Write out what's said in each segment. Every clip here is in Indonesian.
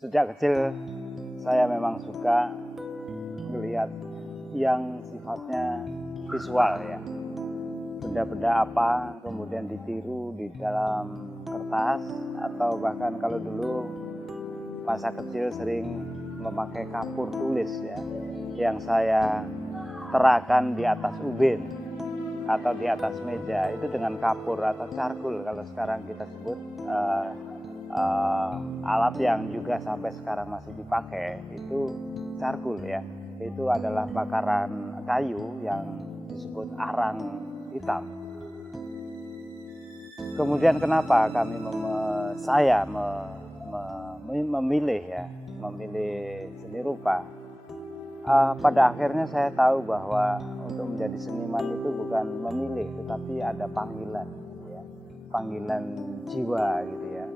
Sejak kecil saya memang suka melihat yang sifatnya visual ya. Benda-benda apa kemudian ditiru di dalam kertas, atau bahkan kalau dulu masa kecil sering memakai kapur tulis ya, yang saya terakan di atas ubin atau di atas meja itu dengan kapur atau charcoal kalau sekarang kita sebut. Alat yang juga sampai sekarang masih dipakai itu charcoal ya, itu adalah bakaran kayu yang disebut arang hitam. Kemudian kenapa saya memilih seni rupa? Pada akhirnya saya tahu bahwa untuk menjadi seniman itu bukan memilih, tetapi ada panggilan ya, panggilan jiwa gitu ya.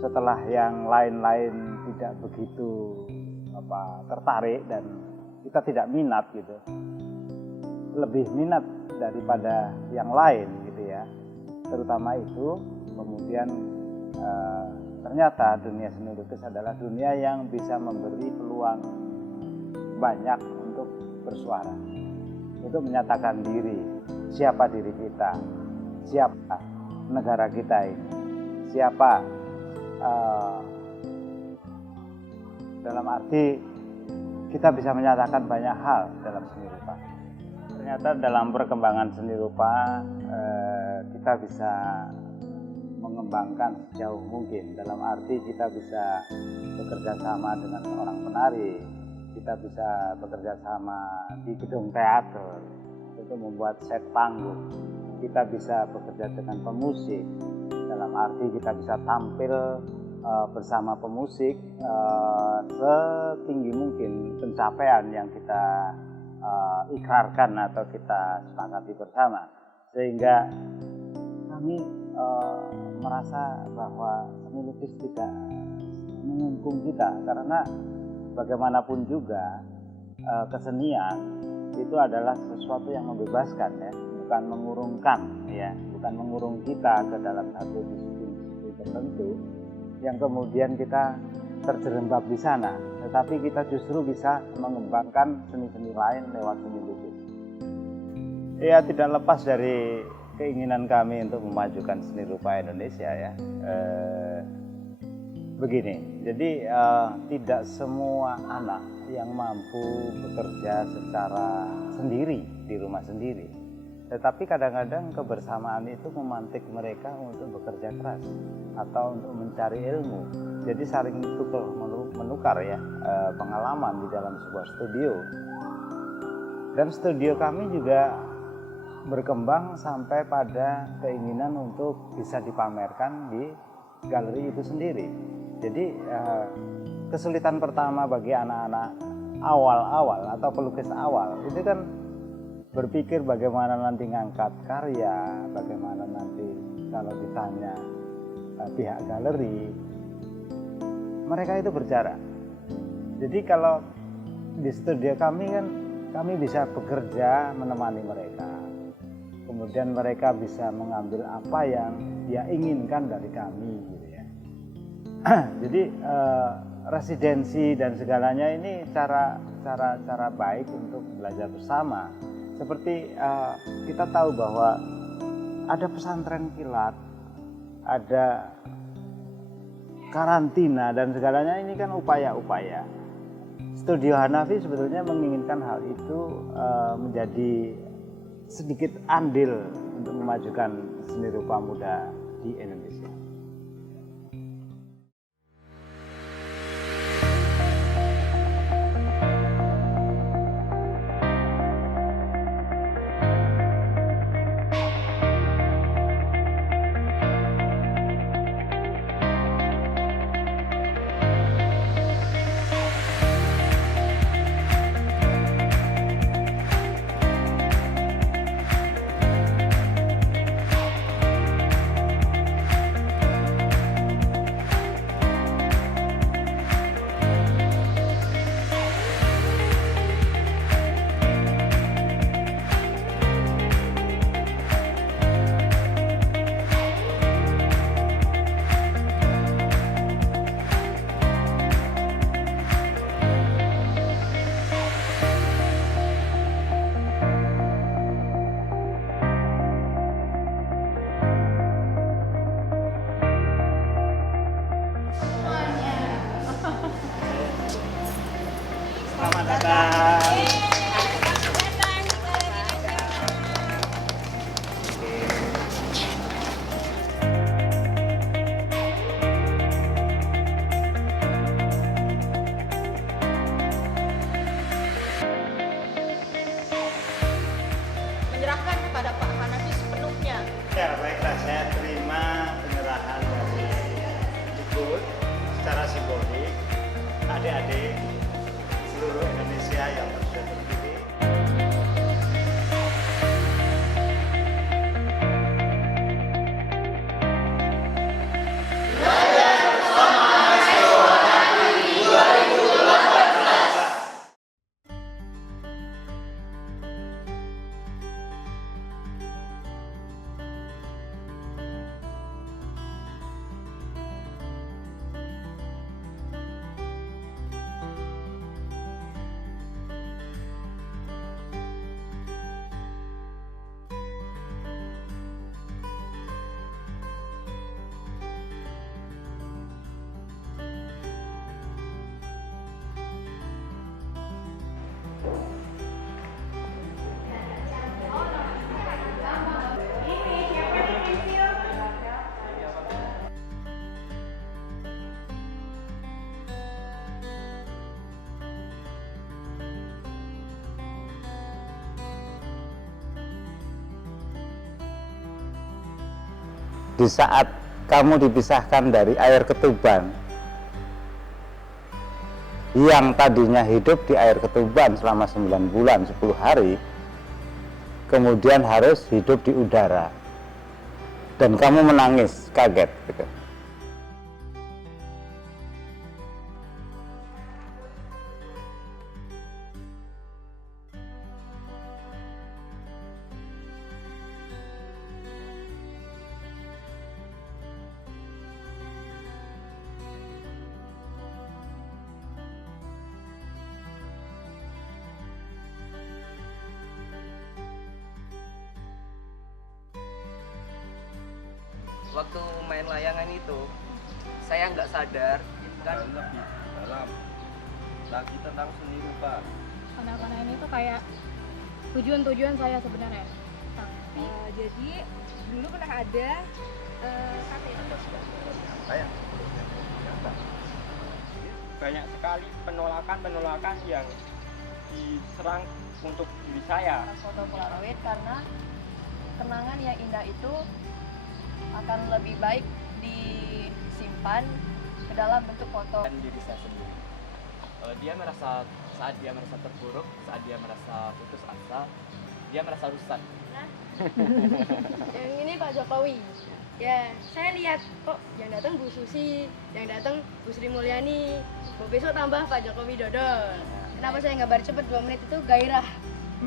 Setelah yang lain-lain tidak begitu tertarik dan kita tidak minat gitu, lebih minat daripada yang lain gitu ya, terutama itu. Kemudian ternyata dunia seni lukis adalah dunia yang bisa memberi peluang banyak untuk bersuara, untuk menyatakan diri, siapa diri kita, siapa negara kita ini, siapa dalam arti kita bisa menyatakan banyak hal dalam seni rupa. Ternyata dalam perkembangan seni rupa kita bisa mengembangkan sejauh mungkin, dalam arti kita bisa bekerja sama dengan orang penari, kita bisa bekerja sama di gedung teater untuk membuat set panggung, kita bisa bekerja dengan pemusik, dalam arti kita bisa tampil bersama pemusik setinggi mungkin pencapaian yang kita ikrarkan atau kita sepakati bersama, sehingga kami merasa bahwa seni lukis tidak mengungkung kita, karena bagaimanapun juga kesenian itu adalah sesuatu yang membebaskan ya, bukan mengurungkan ya, bukan mengurung kita ke dalam satu disiplin tertentu yang kemudian kita terjerembab di sana, tetapi kita justru bisa mengembangkan seni-seni lain lewat seni lukis. Ya, tidak lepas dari keinginan kami untuk memajukan seni rupa Indonesia ya. Begini, jadi tidak semua anak yang mampu bekerja secara sendiri di rumah sendiri, tetapi kadang-kadang kebersamaan itu memantik mereka untuk bekerja keras atau untuk mencari ilmu. Jadi saling tukar menukar ya pengalaman di dalam sebuah studio. Dan studio kami juga berkembang sampai pada keinginan untuk bisa dipamerkan di galeri itu sendiri. Jadi kesulitan pertama bagi anak-anak awal-awal atau pelukis awal itu kan berpikir bagaimana nanti ngangkat karya, bagaimana nanti kalau ditanya pihak galeri, mereka itu berjarak. Jadi kalau di studio kami kan kami bisa bekerja menemani mereka, kemudian mereka bisa mengambil apa yang dia inginkan dari kami gitu ya. Jadi residensi dan segalanya ini cara baik untuk belajar bersama. Seperti kita tahu bahwa ada pesantren kilat, ada karantina dan segalanya, ini kan upaya-upaya. Studio Hanafi sebetulnya menginginkan hal itu menjadi sedikit andil untuk memajukan seni rupa muda di Indonesia. datang. Menyerahkan kepada Pak Hanafi sepenuhnya. Ya, baiklah, saya terima penyerahan dari Ibu secara simbolik adik-adik seluruh Indonesia yang sudah terpilih. Di saat kamu dipisahkan dari air ketuban yang tadinya hidup di air ketuban selama 9 bulan 10 hari, kemudian harus hidup di udara, dan kamu menangis kaget gitu. Waktu main layangan itu, saya nggak sadar kan lebih dalam lagi tentang seni rupa. Anak-anak ini tuh kayak tujuan saya sebenarnya. Jadi dulu pernah ada Banyak sekali penolakan yang diserang untuk diri saya. foto Polaroid karena kenangan yang indah itu akan lebih baik disimpan ke dalam bentuk foto. dan diri saya sendiri. Saat dia merasa terpuruk, saat dia merasa putus asa, dia merasa rusak. Yang ini Pak Jokowi. Ya, saya lihat kok yang datang Bu Susi, yang datang Bu Sri Mulyani, besok tambah Pak Jokowi Dodo. Kenapa saya gambar cepet 2 menit itu gairah,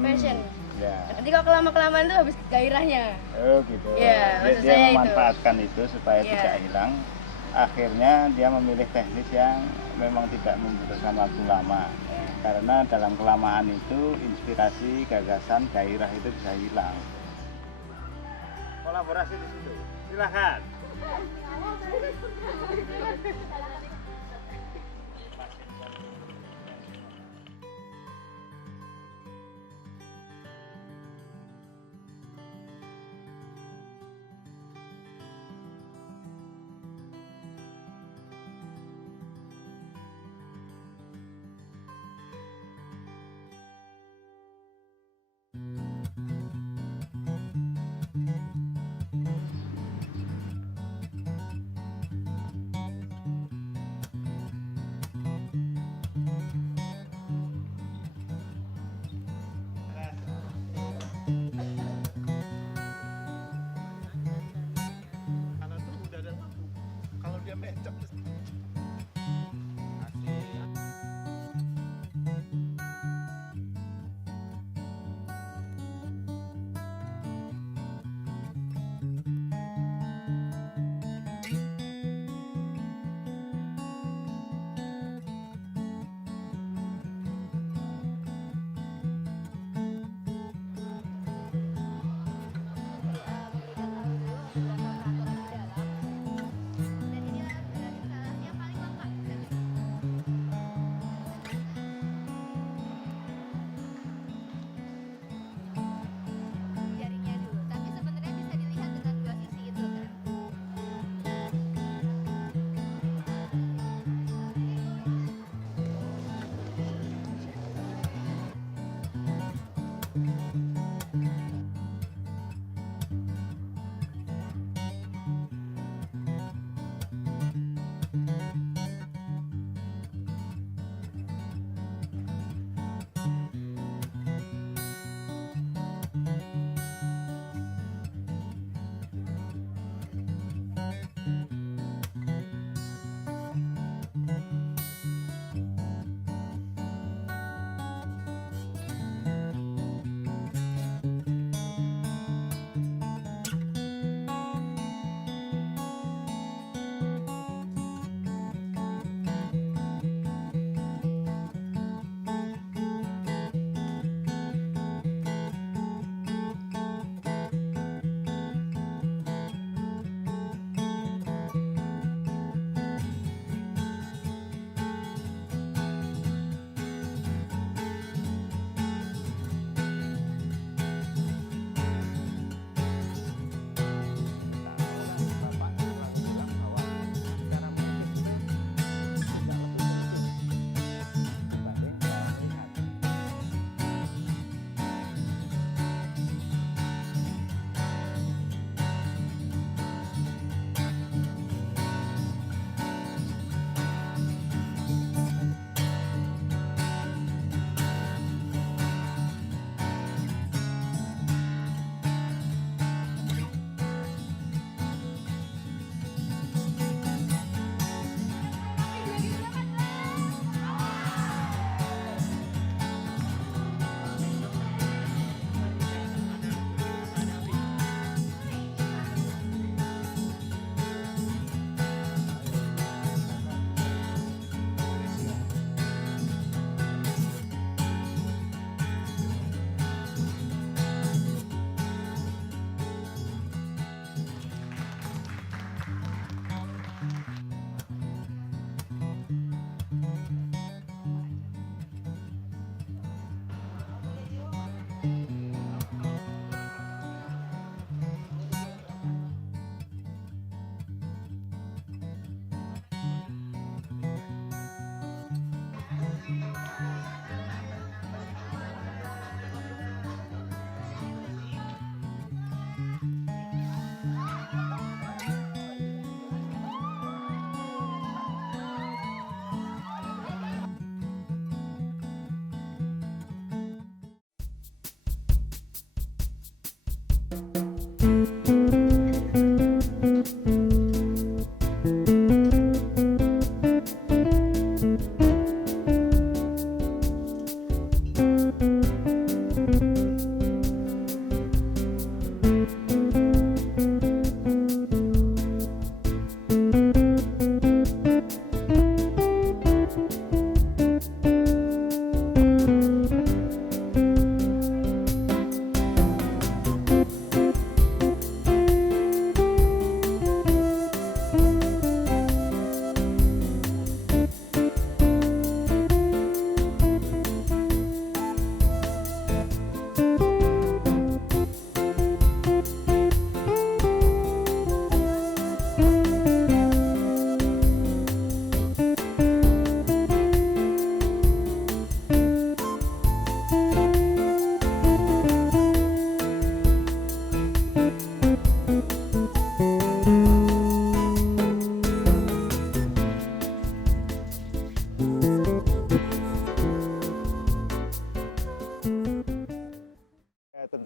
passion. Ya. Nanti kalau kelamaan tuh habis gairahnya. Oh gitu. Iya, maksud Dia saya itu. memanfaatkan itu supaya Iya. tidak hilang. Akhirnya dia memilih teknis yang memang tidak membutuhkan waktu lama. Karena dalam kelamaan itu inspirasi, gagasan, gairah itu bisa hilang. Kolaborasi di situ. Silakan.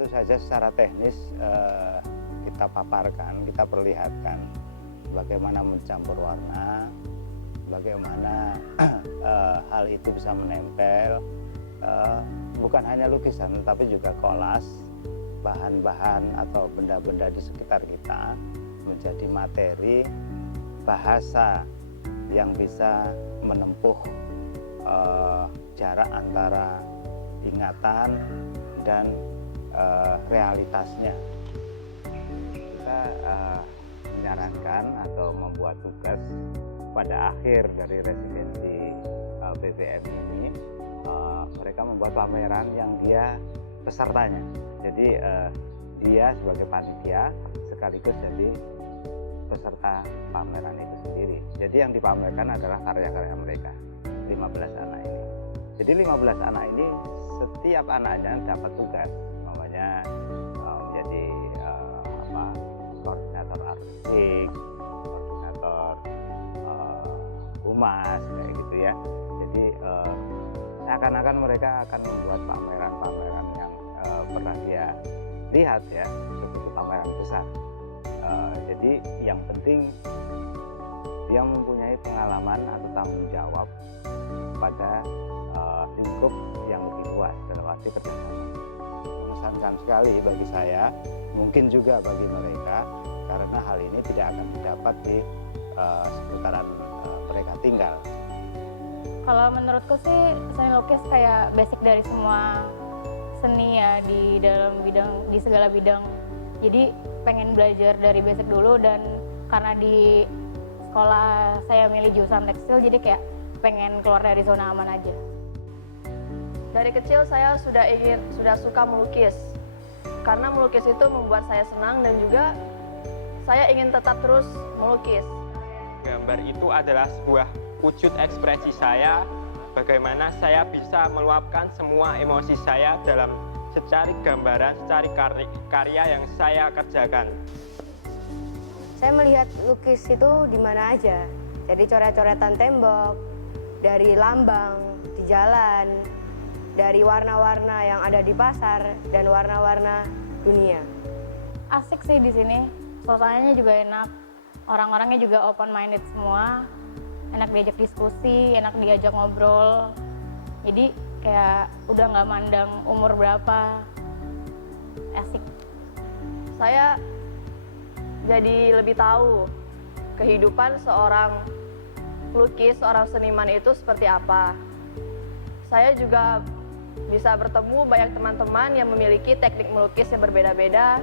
tentu saja secara teknis kita paparkan, kita perlihatkan bagaimana mencampur warna, bagaimana hal itu bisa menempel, bukan hanya lukisan tapi juga kolas, bahan-bahan atau benda-benda di sekitar kita menjadi materi bahasa yang bisa menempuh jarak antara ingatan dan realitasnya. Kita menyarankan atau membuat tugas pada akhir dari residensi BBM ini, mereka membuat pameran yang dia pesertanya. Jadi dia sebagai panitia sekaligus jadi peserta pameran itu sendiri. Jadi yang dipamerkan adalah karya-karya mereka, 15 anak ini. Jadi 15 anak ini setiap anaknya dapat tugas, namanya menjadi koordinator artistik, koordinator humas kayak gitu ya. Jadi seakan-akan mereka akan membuat pameran-pameran yang pernah dia lihat ya, seperti pameran besar. Jadi yang penting dia mempunyai pengalaman atau tanggung jawab pada lingkup yang lebih luas dalam arti kerjasama. Mengesankan sekali bagi saya, mungkin juga bagi mereka, karena hal ini tidak akan didapat di seputaran mereka tinggal. Kalau menurutku sih seni lukis kayak basic dari semua seni ya, di dalam bidang, di segala bidang. Jadi pengen belajar dari basic dulu, dan karena di sekolah saya milih jurusan tekstil, jadi kayak pengen keluar dari zona aman aja. Dari kecil saya sudah suka melukis. Karena melukis itu membuat saya senang dan juga saya ingin tetap terus melukis. Gambar itu adalah sebuah wujud ekspresi saya, bagaimana saya bisa meluapkan semua emosi saya dalam secari gambaran, secari karya yang saya kerjakan. Saya melihat lukis itu di mana aja. Jadi coret-coretan tembok, dari lambang, di jalan, dari warna-warna yang ada di pasar, dan warna-warna dunia. Asik sih di sini, suasananya juga enak, orang-orangnya juga open minded semua, enak diajak diskusi, enak diajak ngobrol. Jadi kayak udah nggak mandang umur berapa, asik. Saya jadi lebih tahu kehidupan seorang pelukis, seorang seniman itu seperti apa. Saya juga bisa bertemu banyak teman-teman yang memiliki teknik melukis yang berbeda-beda,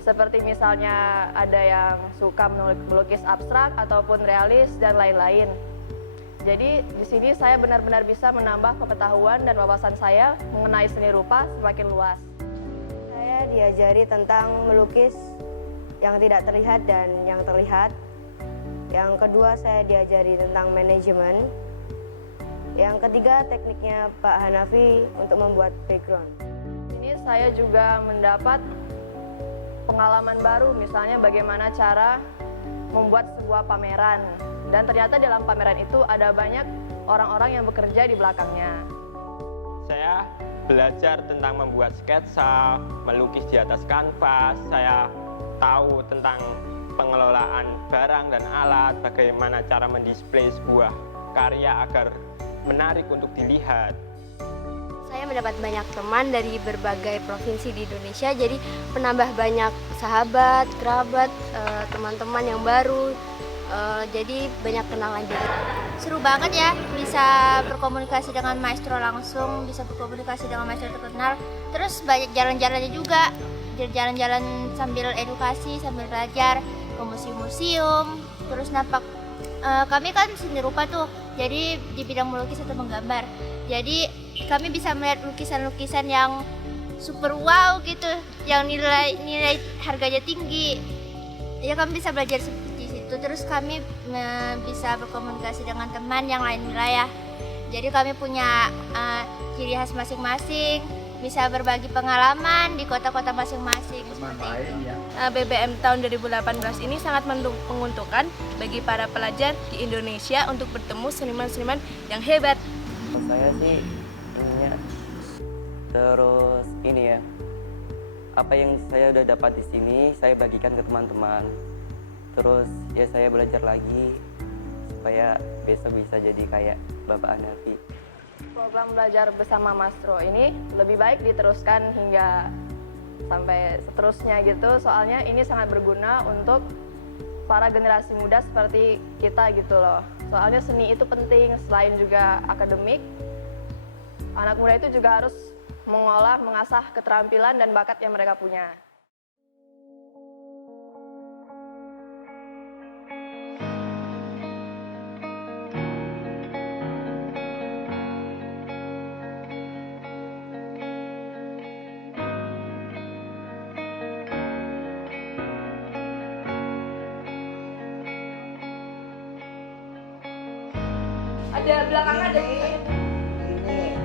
seperti misalnya ada yang suka melukis abstrak ataupun realis dan lain-lain. Jadi di sini saya benar-benar bisa menambah pengetahuan dan wawasan saya mengenai seni rupa semakin luas. Saya diajari tentang melukis yang tidak terlihat dan yang terlihat. Yang kedua, saya diajari tentang manajemen. Yang ketiga, tekniknya Pak Hanafi untuk membuat background. Ini saya juga mendapat pengalaman baru, misalnya bagaimana cara membuat sebuah pameran. Dan ternyata dalam pameran itu ada banyak orang-orang yang bekerja di belakangnya. Saya belajar tentang membuat sketsa, melukis di atas kanvas, saya tahu tentang pengelolaan barang dan alat, bagaimana cara mendisplay sebuah karya agar menarik untuk dilihat. Saya mendapat banyak teman dari berbagai provinsi di Indonesia, jadi menambah banyak sahabat, kerabat, teman-teman yang baru, jadi banyak kenalan juga. Seru banget ya, bisa berkomunikasi dengan maestro langsung, bisa berkomunikasi dengan maestro terkenal, terus banyak jalan-jalannya juga, jalan-jalan sambil edukasi, sambil belajar ke museum-museum, terus nampak kami kan seni rupa tuh, jadi di bidang melukis atau menggambar, jadi kami bisa melihat lukisan-lukisan yang super wow gitu, yang nilai harganya tinggi, ya kami bisa belajar seperti itu. Terus kami bisa berkomunikasi dengan teman yang lain wilayah, jadi kami punya ciri khas masing-masing, bisa berbagi pengalaman di kota-kota masing-masing seperti itu. BBM tahun 2018 ini sangat menguntungkan bagi para pelajar di Indonesia untuk bertemu seniman-seniman yang hebat. Saya sih ininya terus ini ya, apa yang saya udah dapat di sini saya bagikan ke teman-teman. Terus ya saya belajar lagi supaya besok bisa jadi kayak Bapak Hanafi. Program belajar bersama Mastro ini lebih baik diteruskan hingga sampai seterusnya gitu. Soalnya ini sangat berguna untuk para generasi muda seperti kita gitu loh. Soalnya seni itu penting, selain juga akademik, anak muda itu juga harus mengolah, mengasah keterampilan dan bakat yang mereka punya. Ada belakang ada. Ini